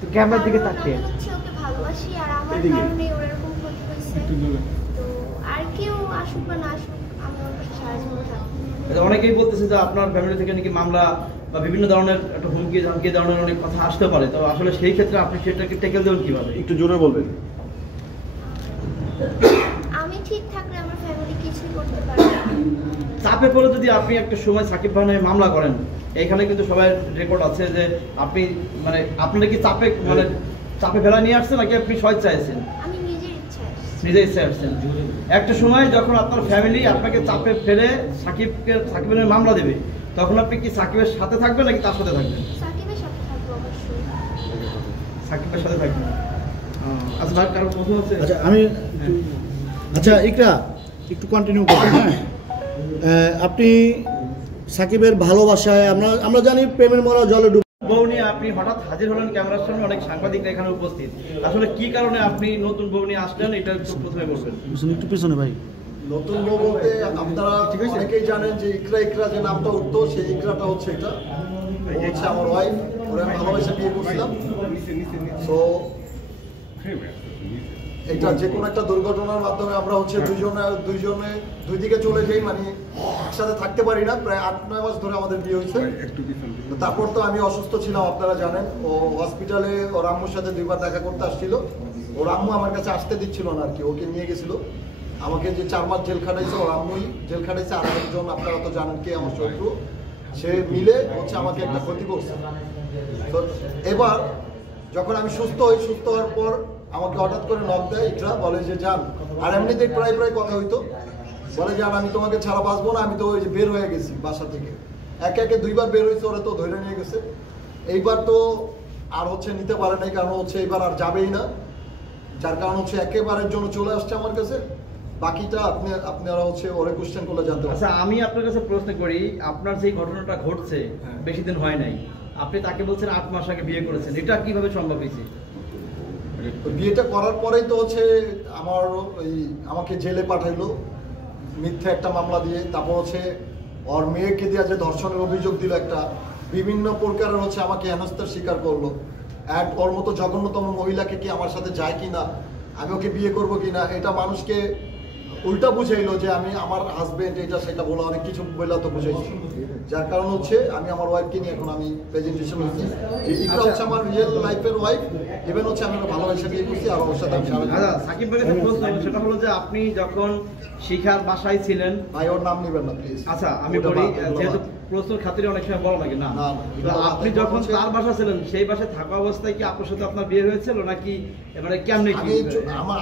তো ক্যামেরার দিকে তাকিয়ে ওকে ভালোবাসি আর আমার কারণে ওর এরকম ক্ষতি হয়েছে। তো আর কেউ আসুক বা না আসুক আমি ওর পাশে সারা জীবন থাকবো। অনেকেই বলতেছে যে আপনার ফ্যামিলি থেকে নাকি মামলা বা বিভিন্ন ধরনের একটা হুমকি ধামকি ধরনের অনেক কথা আসতে পারে, তো আসলে সেই ক্ষেত্রে আপনি সেটাকে ট্যাকেল দেবেন কিভাবে? একটু জোরে বলবেন। আমি ঠিক থাকলে আমার ফ্যামিলি কিছুই করতে পারবে না। চাপে পড়ে যদি আপনি একটা সময় সাকিব ভাই নামে মামলা করেন, এখানে কিন্তু সবাই রেকর্ড আছে যে আপনি মানে আপনারা কি চাপে মানে চাপে ফেলা নিয়ে আসছেন নাকি আপনি সহায় চাইছেন? আমি নিজের ইচ্ছায় আসছেন। একটা সময় যখন আপনার ফ্যামিলি আপনাকে চাপে ফেলে সাকিবের নামে মামলা দেবে, তখন আপনি কি সাকিবের সাথে থাকবেন নাকি তার সাথে থাকবেন? সাকিবের সাথে থাকবো অবশ্যই। সাকিবের সাথে থাকবেন। আচ্ছা ভাই, কারো প্রশ্ন আছে? আচ্ছা আমি আচ্ছা ইকরা একটু কন্টিনিউ করুন। হ্যাঁ, আপনি সাকিবের ভালোবাসায় আমরা জানি প্রেমের মরা জলে ডুব। বউ নিয়ে আপনি হঠাৎ হাজির হলেন ক্যামেরার সামনে, অনেক সাংবাদিকরা এখানে উপস্থিত। আসলে কি কারণে আপনি নতুন বউ নিয়ে আসলেন, এটা একটু প্রথমে বলবেন। একটু পিছনে ভাই। নতুন বউ বলতে আপনারা অনেকেই জানেন যে ইকরা যে নামটা উঠতো, সেই ইকরাটা হচ্ছে এটা। ও হচ্ছে আমার ওয়াইফ, ওরা আমি ভালোবাসা বিয়ে করছিলাম। সো এটা যে কোনো একটা দুর্ঘটনার মাধ্যমে আমরা হচ্ছে দুইজনে দুই দিকে চলে যাই, মানে একসাথে থাকতে পারি না। প্রায় 8-9 মাস ধরে আমাদের বিয়ে হয়েছে। তারপর তো আমি অসুস্থ ছিলাম, আপনারা জানেন। ও হসপিটালে ওর আম্মুর সাথে 2বার দেখা করতে আসছিল। ওর আম্মু আমার কাছে আসতে দিচ্ছিল না আর কি, ওকে নিয়ে গেছিল। আমাকে যে 4 মাস জেল খাটাইছে ওর আম্মুই জেল খাটাইছে। আর একজন আপনারা তো জানেন কে আমার শত্রু, সে মিলে হচ্ছে আমাকে একটা ক্ষতি করছে। তো এবার যখন আমি সুস্থ হওয়ার পর আমাকে হঠাৎ করে নক দেয় ইকরা, বলে যে যান। আর এমনিতেই প্রায় কথা হইতো, বলে যান আমি তোমাকে ছাড়া বাঁচবো না। আমি তো ওই যে বের হয়ে গেছি বাসা থেকে, একে 2বার বের হয়েছে, ওরা তো ধরে নিয়ে গেছে। এইবার তো আর হচ্ছে নিতে পারে নাই, কারণ হচ্ছে এইবার আর যাবেই না। যার কারণ হচ্ছে একেবারের জন্য চলে আসছে আমার কাছে। বাকিটা আপনারা হচ্ছে ওরে কোশ্চেন করলে জানতে পারবেন। আচ্ছা আমি আপনার কাছে প্রশ্ন করি, আপনার যেই ঘটনাটা ঘটছে বেশি দিন হয় নাই, আপনি তাকে বলছেন 8 মাস আগে বিয়ে করেছেন, এটা কিভাবে সম্ভব হয়েছে? বিয়েটা করার পরেই তো হচ্ছে আমাকে জেলে পাঠাইলো মিথ্যা একটা মামলা দিয়ে। তারপর হচ্ছে ওর মেয়েকে দিয়ে যে ধর্ষণের অভিযোগ দিল একটা, বিভিন্ন প্রকারের হচ্ছে আমাকে হেনস্থার শিকার করলো। অ্যান্ড ওর মতো জঘন্যতম মহিলাকে কি আমার সাথে যায় কিনা, আমি ওকে বিয়ে করবো কিনা, এটা মানুষকে উল্টা বুঝাইলো যে আমি আমার হাজবেন্ড এটা সেটা বলে অনেক কিছু বলে তো বুঝাইছি। যার কারণ হচ্ছে আমি আমার ওয়াইফকে নিয়ে এখন আমি প্রেজেন্টেশন হচ্ছি যে ইকরা হচ্ছে আমার রিয়েল লাইফের ওয়াইফ। ইভেন হচ্ছে আমি ভালোবাসা বিয়ে করছি আর ওর সাথে আমি সাকিব ভাইয়ের কাছে প্রশ্ন সেটা হলো যে আপনি যখন শিখার বাসায় ছিলেন, ভাই ওর নাম নেবেন না প্লিজ। আচ্ছা আমি বলি, যেহেতু প্রশ্নের খাতিরে অনেক সময় বলা লাগে না, তো আপনি যখন তার বাসা ছিলেন সেই বাসায় থাকা অবস্থায় কি আপনার সাথে আপনার বিয়ে হয়েছিল নাকি মানে কেমনে?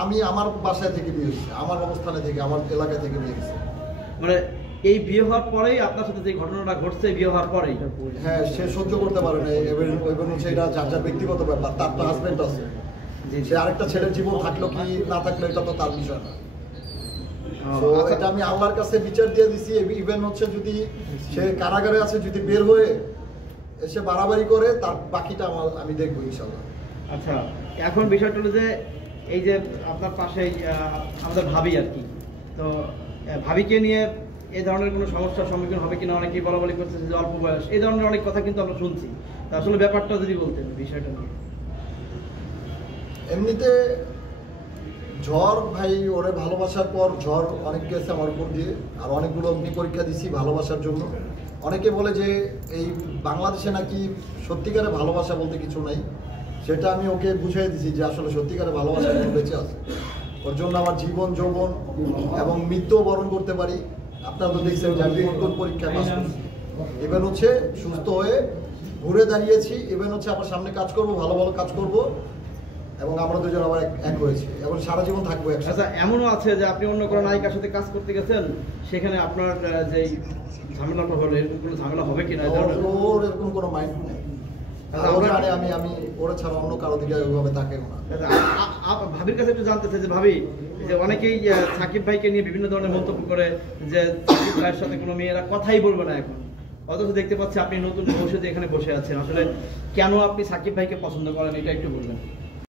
আমি আমার বাসায় থেকে বিয়ে হয়েছি, আমার অবস্থানে থেকে, আমার এলাকা থেকে বিয়ে হয়েছে। মানে এই বিয়ে হওয়ার পরেই আপনার সাথে যে ঘটনাটা ঘটছে বিয়ে হওয়ার পরেই? হ্যাঁ, সে সহ্য করতে পারে না। এবার হচ্ছে এটা যার ব্যক্তিগত ব্যাপার, তার তো হাজবেন্ড আছে, সে আরেকটা ছেলের জীবন থাকলো কি না থাকলো এটা তো তার বিষয় না। এটা আমি আল্লাহর কাছে বিচার দিয়ে দিছি। ইভেন হচ্ছে যদি সে কারাগারে আছে, যদি বের হয়ে এসে বাড়াবাড়ি করে, তার বাকিটা আমি দেখবো ইনশাল্লাহ। আচ্ছা এখন বিষয়টা হলো যে এই যে আপনার পাশেই আমাদের ভাবি আর কি, তো ভাবিকে নিয়ে এই ধরনের কোনো সমস্যার সম্মুখীন হবে কিনা অনেকেই বলাবলি করতেছে যে অল্প বয়স, এই ধরনের অনেক কথা কিন্তু আমরা শুনছি। তা আসলে ব্যাপারটা যদি বলতেন বিষয়টা নিয়ে। এমনিতে ঝড় ভাই ওরে ভালোবাসার পর ঝড় অনেক গেছে আমার উপর দিয়ে, আর অনেকগুলো অগ্নি পরীক্ষা দিছি ভালোবাসার জন্য। অনেকে বলে যে এই বাংলাদেশে নাকি সত্যিকারে ভালোবাসা বলতে কিছু নাই, সেটা আমি ওকে বুঝিয়ে দিছি যে আসলে সত্যিকারে ভালোবাসা বেঁচে আছে। ওর জন্য আমার জীবন যৌবন এবং মৃত্যু বরণ করতে পারি। আপনারা তো দেখছেন যে আমি কোন পরীক্ষায় পাস করছি। এবার হচ্ছে সুস্থ হয়ে ঘুরে দাঁড়িয়েছি। এবার হচ্ছে আমার সামনে কাজ করব, ভালো ভালো কাজ করব, এবং আমরা দুজন আবার এক হয়েছি, এবং সারা জীবন থাকবো একসাথে। আচ্ছা এমনও আছে যে আপনি অন্য কোনো নায়িকার সাথে কাজ করতে গেছেন, সেখানে আপনার যে ঝামেলাটা হলো এরকম কোনো ঝামেলা হবে কিনা? ওর এরকম কোনো মাইন্ড নেই, আমি ওরা ছাড়া অন্য কারো দিকে ওইভাবে তাকে না। ভাবির কাছে একটু জানতে চাই যে ভাবি, যে অনেকেই সাকিব ভাইকে নিয়ে বিভিন্ন ধরনের মন্তব্য করে যে সাকিব ভাইয়ের সাথে কোনো মেয়েরা কথাই বলবে না এখন, অথচ দেখতে পাচ্ছি আপনি নতুন ভবিষ্যতে এখানে বসে আছেন। আসলে কেন আপনি সাকিব ভাইকে পছন্দ করেন এটা একটু বলবেন।